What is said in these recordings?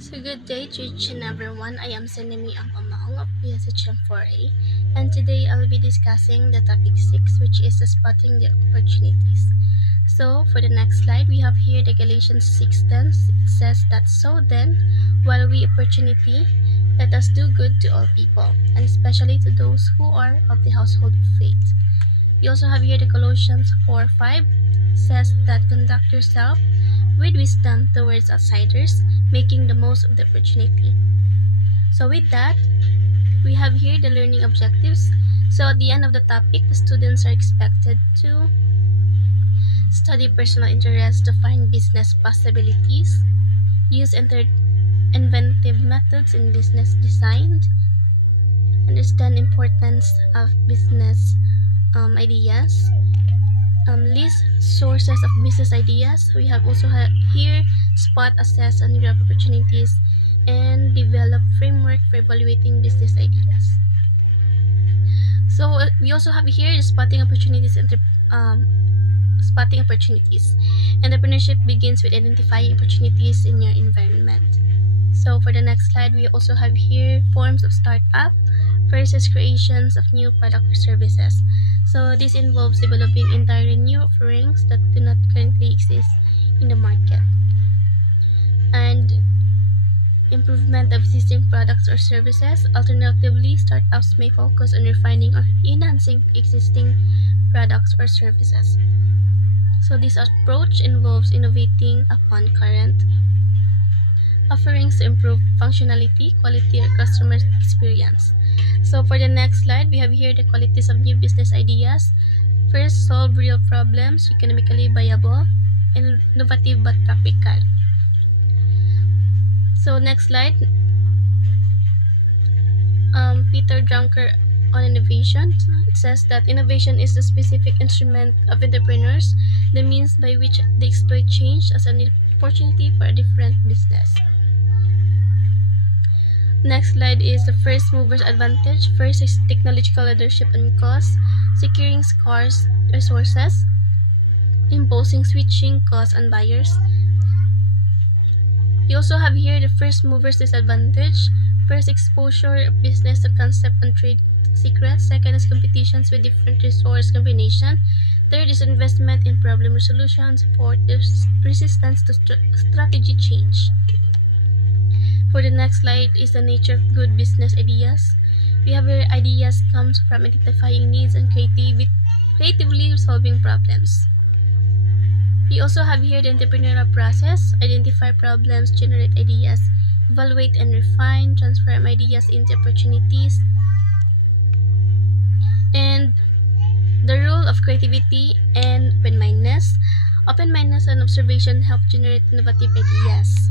So good day to each and everyone. I am Senemi ang Pamaong of PSHM4A, and today I'll be discussing the topic 6, which is spotting the opportunities. So for the next slide, we have here the Galatians 6:10. It says that so then, while we opportunity, let us do good to all people, and especially to those who are of the household of faith. We also have here the Colossians 4:5 says that conduct yourself with wisdom towards outsiders, making the most of the opportunity. So with that, we have here the learning objectives. So at the end of the topic, the students are expected to study personal interests to find business possibilities, use inventive methods in business design, understand importance of business ideas, list sources of business ideas. We have also here spot, assess, and grab opportunities, and develop framework for evaluating business ideas. So we also have here the spotting opportunities and spotting opportunities. Entrepreneurship begins with identifying opportunities in your environment. So for the next slide, we also have here forms of startup versus creations of new product or services. So this involves developing entirely new offerings that do not currently exist in the market. And improvement of existing products or services. Alternatively, startups may focus on refining or enhancing existing products or services. So this approach involves innovating upon current offerings to improve functionality, quality, or customer experience. So for the next slide, we have here the qualities of new business ideas. First, solve real problems, economically viable, innovative but practical. So next slide, Peter Drucker on innovation. It says that innovation is the specific instrument of entrepreneurs, the means by which they exploit change as an opportunity for a different business. Next slide is the first mover's advantage. First is technological leadership and cost, securing scarce resources, imposing switching costs on buyers. You also have here the first mover's disadvantage. First, exposure of business to concept and trade secrets. Second is competitions with different resource combination. Third is investment in problem resolution. Fourth is resistance to strategy change. For the next slide is the nature of good business ideas. We have here ideas comes from identifying needs and creatively solving problems. We also have here the entrepreneurial process. Identify problems, generate ideas, evaluate and refine, transform ideas into opportunities. And the role of creativity and open-mindedness. Open-mindedness and observation help generate innovative ideas.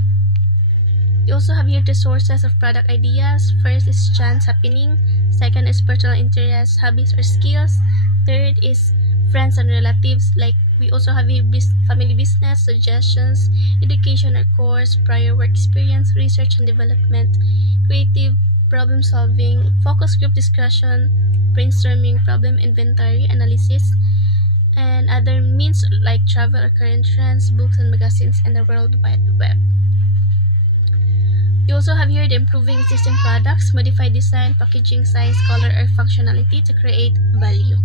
You also have here the sources of product ideas. First is chance happening. Second is personal interests, hobbies, or skills. Third is friends and relatives. Like we also have here family business, suggestions, education or course, prior work experience, research and development, creative problem solving, focus group discussion, brainstorming, problem inventory analysis, and other means like travel or current trends, books and magazines, and the World Wide Web. You also have here the improving existing products, modify design, packaging size, color, or functionality to create value.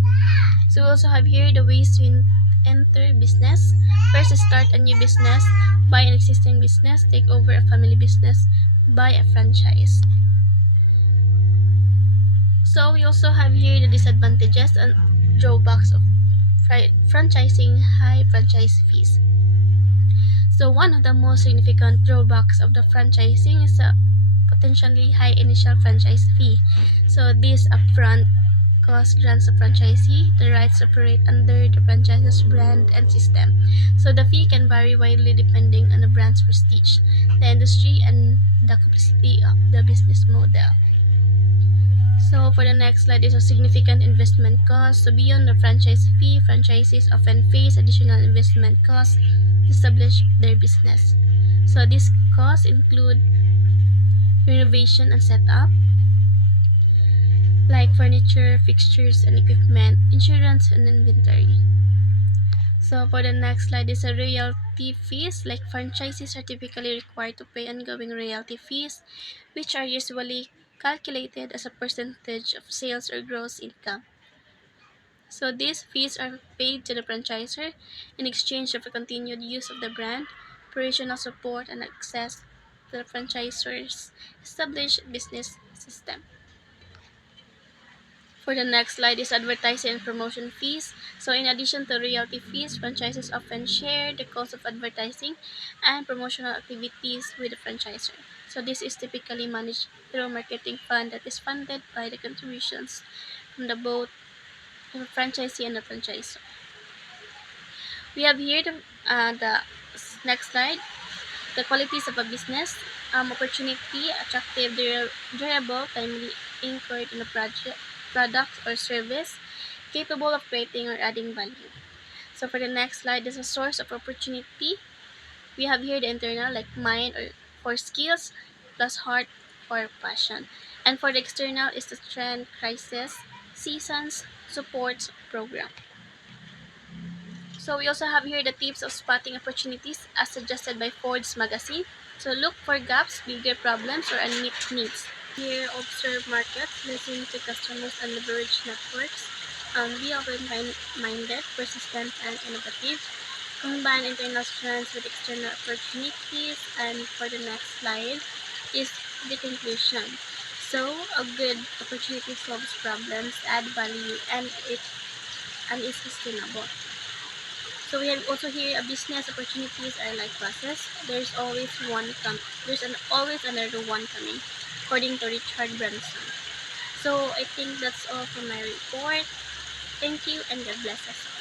So we also have here the ways to enter business. First is start a new business, buy an existing business, take over a family business, buy a franchise. So we also have here the disadvantages and drawbacks of franchising, high franchise fees. So one of the most significant drawbacks of the franchising is a potentially high initial franchise fee. So this upfront cost grants the franchisee the rights to operate under the franchise's brand and system. So the fee can vary widely depending on the brand's prestige, the industry, and the complexity of the business model. So for the next slide is a significant investment cost. So beyond the franchise fee, franchisees often face additional investment costs to establish their business. So these costs include renovation and setup, like furniture, fixtures and equipment, insurance and inventory. So for the next slide is a royalty fees. Like franchises are typically required to pay ongoing royalty fees, which are usually calculated as a percentage of sales or gross income. So these fees are paid to the franchisor in exchange for continued use of the brand, operational support, and access to the franchisor's established business system. For the next slide is advertising and promotion fees. So in addition to royalty fees, franchises often share the cost of advertising and promotional activities with the franchisor. So this is typically managed through a marketing fund that is funded by the contributions from the franchisee and the franchisor. We have here the next slide, the qualities of a business. Opportunity, attractive, durable, timely anchored in a product or service, capable of creating or adding value. So for the next slide is a source of opportunity. We have here the internal, like mind or for skills, plus heart for passion. And for the external is the trend, crisis, seasons, supports, program. So we also have here the tips of spotting opportunities as suggested by Ford's magazine. So look for gaps, bigger problems, or unmet needs. Here, observe markets, listen to customers, and leverage networks. Be open-minded, persistent, and innovative. Combine internal strengths with external opportunities. And for the next slide is the conclusion. So a good opportunity solves problems, add value, and is sustainable. So we have also here a business opportunities are like buses. There's always another one coming, according to Richard Branson. So I think that's all from my report. Thank you and God bless us all.